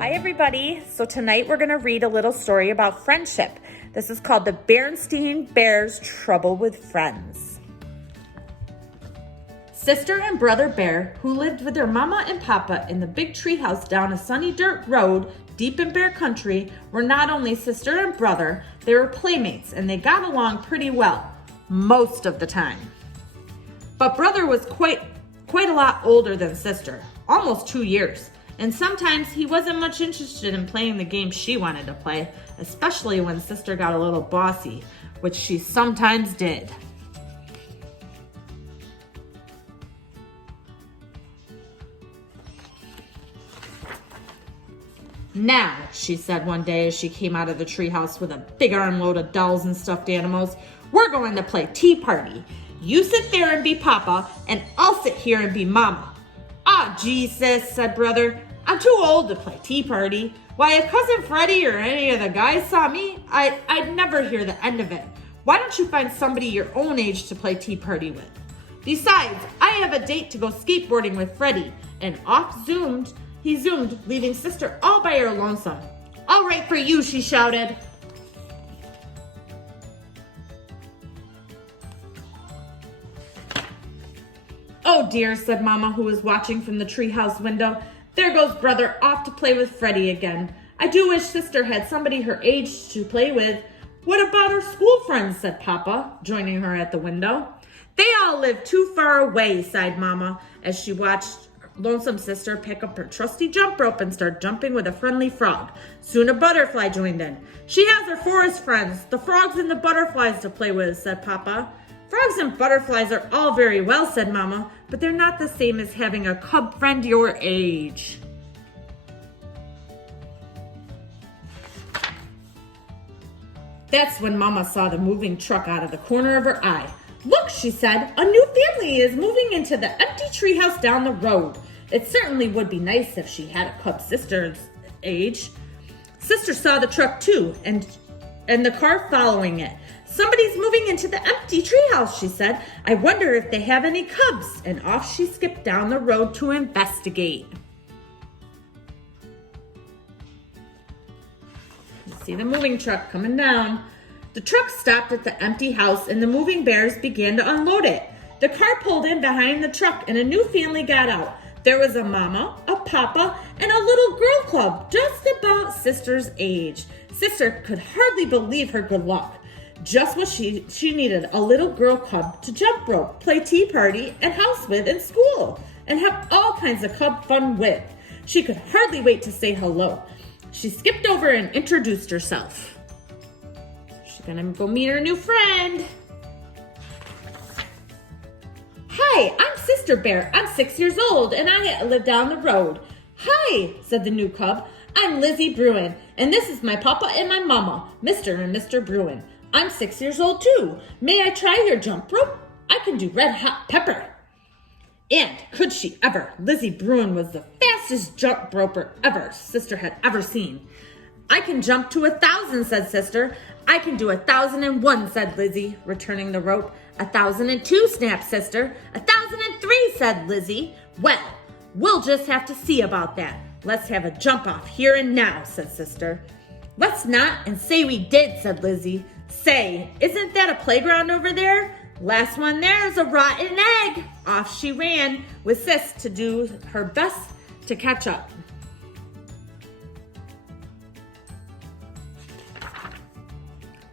Hi everybody. So tonight we're going to read a little story about friendship. This is called The Berenstain Bear's Trouble with Friends. Sister and brother bear, who lived with their mama and papa in the big treehouse down a sunny dirt road deep in bear country, were not only sister and brother, they were playmates and they got along pretty well, most of the time. But brother was quite a lot older than sister, almost 2 years. And sometimes he wasn't much interested in playing the game she wanted to play, especially when sister got a little bossy, which she sometimes did. Now, she said one day as she came out of the treehouse with a big armload of dolls and stuffed animals, we're going to play tea party. You sit there and be Papa, and I'll sit here and be Mama. Ah, gee, sis, said brother. I'm too old to play tea party. Why, if Cousin Freddie or any of the guys saw me, I'd never hear the end of it. Why don't you find somebody your own age to play tea party with? Besides, I have a date to go skateboarding with Freddie. And he zoomed, leaving sister all by her lonesome. All right for you, she shouted. Oh dear, said Mama, who was watching from the treehouse window. There goes brother off to play with Freddie again. I do wish sister had somebody her age to play with. What about her school friends, said Papa, joining her at the window. They all live too far away, sighed Mama, as she watched lonesome sister pick up her trusty jump rope and start jumping with a friendly frog. Soon a butterfly joined in. She has her forest friends, the frogs and the butterflies, to play with, said Papa. Frogs and butterflies are all very well, said Mama, but they're not the same as having a cub friend your age. That's when Mama saw the moving truck out of the corner of her eye. Look, she said, a new family is moving into the empty treehouse down the road. It certainly would be nice if she had a cub sister's age. Sister saw the truck too, and the car following it. Somebody's moving into the empty treehouse, she said. I wonder if they have any cubs. And off she skipped down the road to investigate. You see the moving truck coming down. The truck stopped at the empty house and the moving bears began to unload it. The car pulled in behind the truck and a new family got out. There was a mama, a papa, and a little girl club just about sister's age. Sister could hardly believe her good luck. Just what she needed, a little girl cub to jump rope, play tea party, and house with in school, and have all kinds of cub fun with. She could hardly wait to say hello. She skipped over and introduced herself. She's gonna go meet her new friend. Hi, I'm Sister Bear. I'm 6 years old, and I live down the road. Hi, said the new cub. I'm Lizzie Bruin, and this is my papa and my mama, Mr. and Mr. Bruin. I'm 6 years old too. May I try your jump rope? I can do red hot pepper. And could she ever? Lizzie Bruin was the fastest jump roper sister had ever seen. I can jump to 1,000, said sister. I can do 1,001, said Lizzie, returning the rope. 1,002, snapped sister. 1,003, said Lizzie. Well, we'll just have to see about that. Let's have a jump off here and now, said sister. Let's not and say we did, said Lizzie. Say, isn't that a playground over there? Last one there is a rotten egg. Off she ran with sis to do her best to catch up.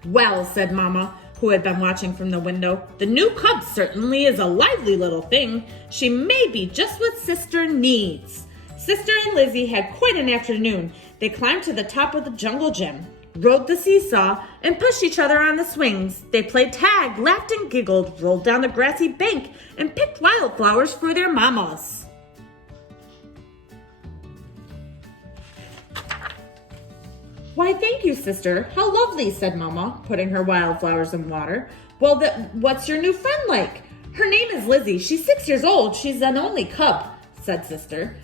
Well, said Mama, who had been watching from the window, the new cub certainly is a lively little thing. She may be just what sister needs. Sister and Lizzie had quite an afternoon. They climbed to the top of the jungle gym, rode the seesaw, and pushed each other on the swings. They played tag, laughed and giggled, rolled down the grassy bank, and picked wildflowers for their mamas. Why, thank you, sister. How lovely, said Mama, putting her wildflowers in water. Well, what's your new friend like? Her name is Lizzie. She's 6 years old. She's an only cub, said sister.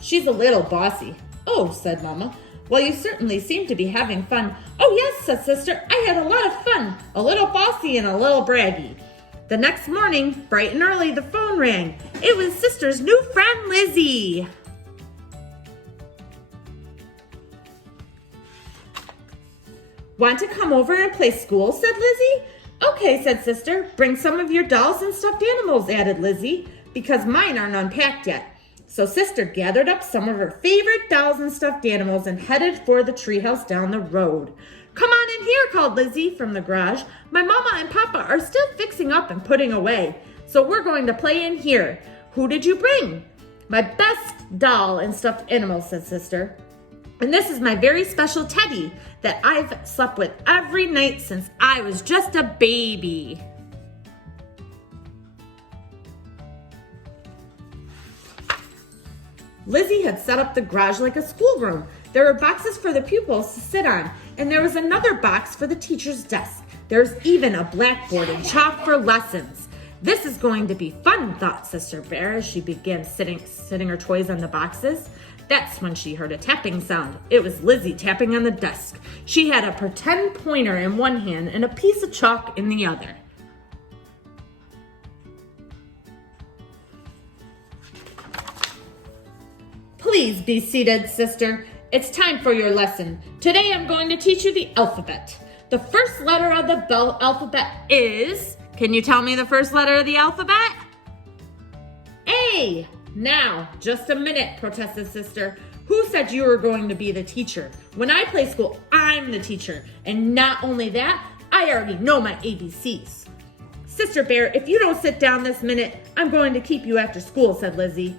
She's a little bossy. Oh, said Mama. Well, you certainly seem to be having fun. Oh, yes, said sister. I had a lot of fun. A little bossy and a little braggy. The next morning, bright and early, the phone rang. It was sister's new friend, Lizzie. Want to come over and play school, said Lizzie. Okay, said Sister. Bring some of your dolls and stuffed animals, added Lizzie, because mine aren't unpacked yet. So Sister gathered up some of her favorite dolls and stuffed animals and headed for the treehouse down the road. Come on in here, called Lizzie from the garage. My mama and papa are still fixing up and putting away, so we're going to play in here. Who did you bring? My best doll and stuffed animal, said Sister. And this is my very special Teddy that I've slept with every night since I was just a baby. Lizzie had set up the garage like a schoolroom. There were boxes for the pupils to sit on, and there was another box for the teacher's desk. There's even a blackboard and chalk for lessons. This is going to be fun, thought Sister Bear as she began sitting her toys on the boxes. That's when she heard a tapping sound. It was Lizzie tapping on the desk. She had a pretend pointer in one hand and a piece of chalk in the other. Please be seated, Sister. It's time for your lesson. Today I'm going to teach you the alphabet. The first letter of the alphabet is... Can you tell me the first letter of the alphabet? A. Now, just a minute, protested Sister. Who said you were going to be the teacher? When I play school, I'm the teacher. And not only that, I already know my ABCs. Sister Bear, if you don't sit down this minute, I'm going to keep you after school, said Lizzie.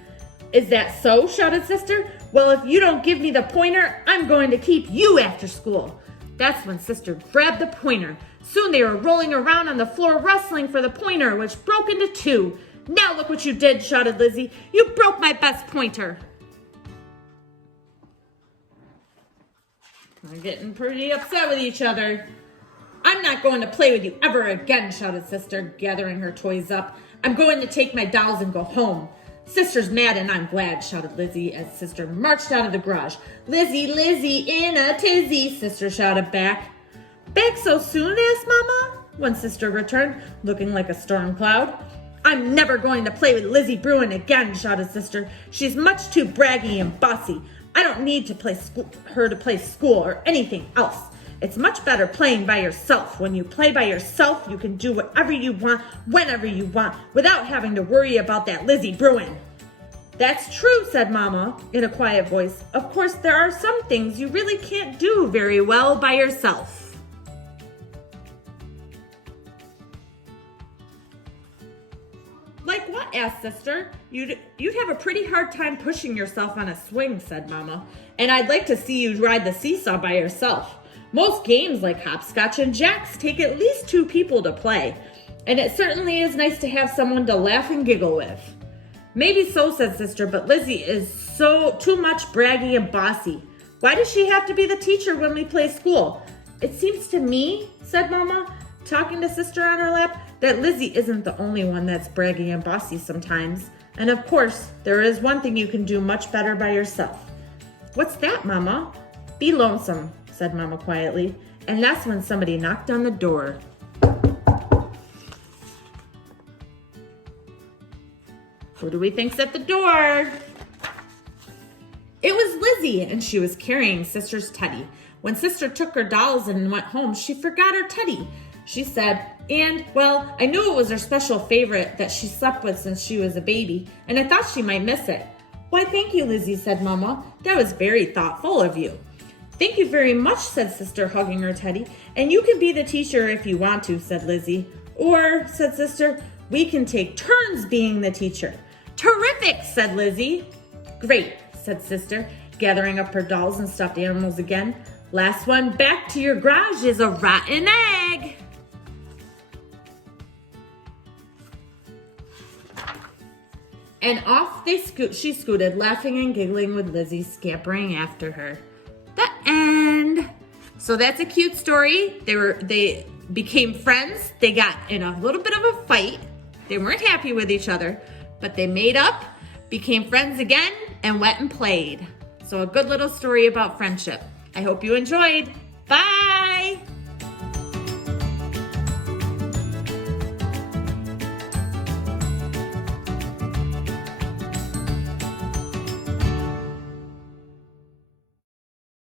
Is that so? Shouted Sister. Well, if you don't give me the pointer, I'm going to keep you after school. That's when Sister grabbed the pointer. Soon they were rolling around on the floor, wrestling for the pointer, which broke into two. Now look what you did, shouted Lizzie. You broke my best pointer. They're getting pretty upset with each other. I'm not going to play with you ever again, shouted Sister, gathering her toys up. I'm going to take my dolls and go home. Sister's mad and I'm glad, shouted Lizzie as Sister marched out of the garage. Lizzie, Lizzie, in a tizzy, Sister shouted back. Back so soon, asked Mama, when Sister returned, looking like a storm cloud. I'm never going to play with Lizzie Bruin again, shouted Sister. She's much too braggy and bossy. I don't need to play her to play school or anything else. It's much better playing by yourself. When you play by yourself, you can do whatever you want, whenever you want, without having to worry about that Lizzie Bruin. That's true, said Mama in a quiet voice. Of course, there are some things you really can't do very well by yourself. Like what? Asked Sister. You'd have a pretty hard time pushing yourself on a swing, said Mama. And I'd like to see you ride the seesaw by yourself. Most games like hopscotch and jacks take at least 2 people to play. And it certainly is nice to have someone to laugh and giggle with. Maybe so, said Sister, but Lizzie is too much braggy and bossy. Why does she have to be the teacher when we play school? It seems to me, said Mama, talking to Sister on her lap, that Lizzie isn't the only one that's braggy and bossy sometimes. And of course, there is one thing you can do much better by yourself. What's that, Mama? Be lonesome, said Mama quietly. And that's when somebody knocked on the door. Who do we think's at the door? It was Lizzie, and she was carrying Sister's Teddy. When Sister took her dolls and went home, she forgot her Teddy. She said, well, I knew it was her special favorite that she slept with since she was a baby, and I thought she might miss it. Why, thank you, Lizzie, said Mama. That was very thoughtful of you. Thank you very much, said Sister, hugging her Teddy. And you can be the teacher if you want to, said Lizzie. Or, said Sister, we can take turns being the teacher. Terrific, said Lizzie. Great, said Sister, gathering up her dolls and stuffed animals again. Last one back to your garage is a rotten egg. And off she scooted, laughing and giggling with Lizzie scampering after her. The end. So that's a cute story. They became friends. They got in a little bit of a fight. They weren't happy with each other, but they made up, became friends again, and went and played. So a good little story about friendship. I hope you enjoyed. Bye.